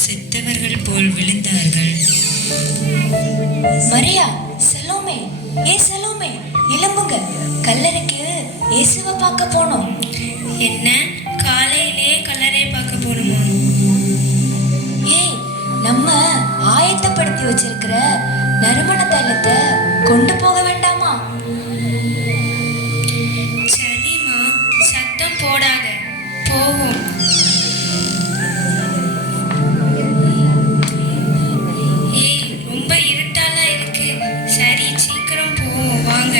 செத்தவர்கள் போல் விழுந்தார்கள். Maria, Salome, Salome, எழும்புங்க, கல்லறைக்கு இயேசுவை பார்க்க போனோம். என்ன, காலையிலே கல்லறை பார்க்க போகணுமா? ஏய், நம்ம ஆயத்தப்படுத்தி வச்சிருக்கிற நறுமண தைலத்தை கொண்டு போக வேண்டாமா? சரிம்மா, சத்தம் போடாத, போவோம். ஏய், ரொம்ப இருட்டால இருக்கு. சரி, சீக்கிரம் போவோம், வாங்க.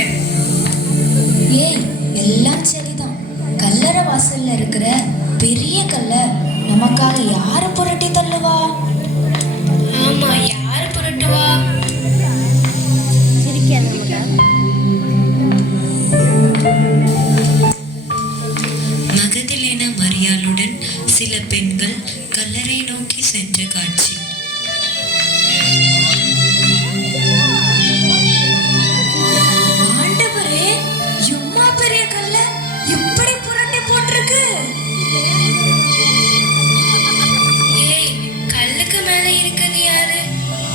ஏய், எல்லாம் சரிதான். கல்லறை வாசல்ல இருக்கிற பெரிய கல்ல நமக்காக யாரு புரட்டி தள்ளுவா? ஆமா, யாரு புரட்டுவா? மகதலேனா மரியாளுடன் சில பெண்கள் கல்லறை நோக்கி சென்ற காட்சி. ஆண்டவரே, எம்மா பெரிய கல்ல இப்படி புரட்டி போட்டிருக்கு. ஏய், கல்லுக்கு மேல இருக்கிறது யாரு?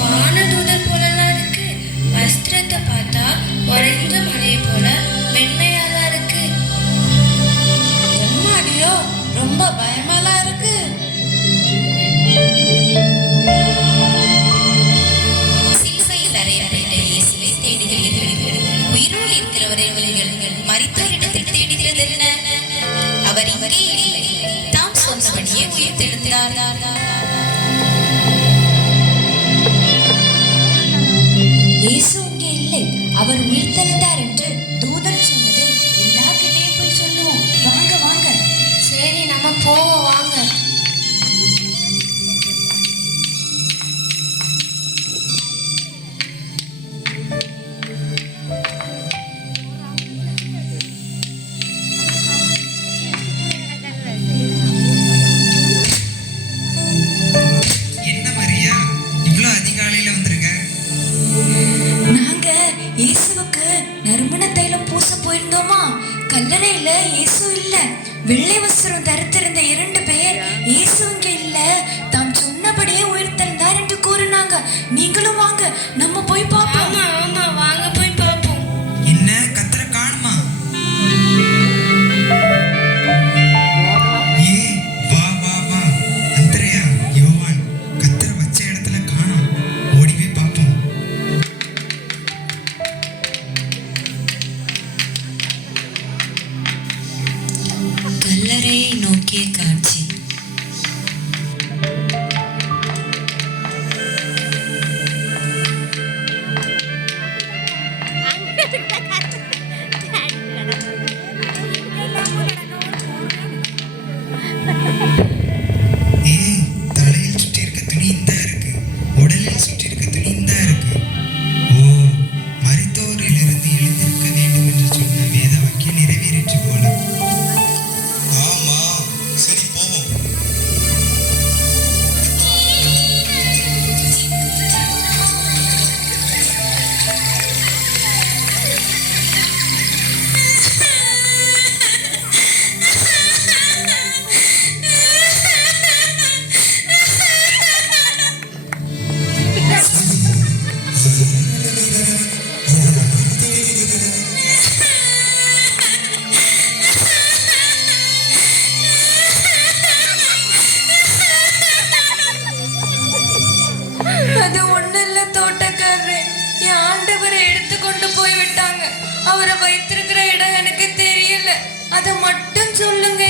வானதூதர் போலலாம் இருக்கு. வஸ்திரத்தை பார்த்தா உறைந்த மலையை போல மென்மையாதான் இருக்கு. எம்மாடியோ, ரொம்ப பயமாலாம் இருக்கு. சிலுவையில் அறையப்பட்ட இயேசுவை தேடுகிறீர்கள். உயிரோடு இருக்கிறவர்கள் மரித்தோரிடத்தில் தேடுகிறது என்ன? அவர் இங்கே இல்லை, தாம் சொன்னபடியே உயிர்த்தெழுந்தார். இயேசு இங்கே இல்லை, அவர் உயிர்த்தெழுந்தார் என்று தூதன் சொன்னது எல்லார்கிட்டையும் போய் சொல்லுவோம். வாங்க வாங்க. சரி, நம்ம போவோம், வாங்க. என்ன மரியா, இவ்வளோ அதிகாலையில வந்திருக்க? நாங்க இயேசுவுக்கு நறுமண தைலம் பூச போயிருந்தோமா? கல்லறையில இயேசு இல்ல. வெள்ளை வஸ்திரம் தரித்திருந்த 2 பேர் இயேசு இங்க இல்ல, தாம் சொன்னபடியே உயிர்த்தெழுந்தார் என்று கூறினாங்க. நீங்களும் வாங்க, நம்ம போய் பார்ப்போம். ஆமா ஆமா, வாங்க போய் பார்ப்போம். என்ன, கத்தரை காணுமா? ஏய், வா வா வா, அந்திரேயா, யோவான், கத்தரை வச்ச இடத்துல காணோம். ஓடி போய் பார்ப்போம். கல்லறையை நோக்கிய காட்சி. ஏய், தலையில் சுற்றி இருக்க துணி இந்தா இருக்கு, உடலில் சுற்றி இருக்க துணி இந்தா இருக்கு. ஓ, மரித்தோரில் இருந்து எழுந்திருக்க வேண்டும் என்று சொன்ன வேத வாக்கியம் நிறைவேறிற்று போல. ஆமா, சரி போவோம். அது ஒண்ணு இல்ல தோட்டக்காரரே, என் ஆண்டவரை எடுத்து கொண்டு போய் விட்டாங்க. அவரை வைத்திருக்கிற இடம் எனக்கு தெரியல, அதை மட்டும் சொல்லுங்க.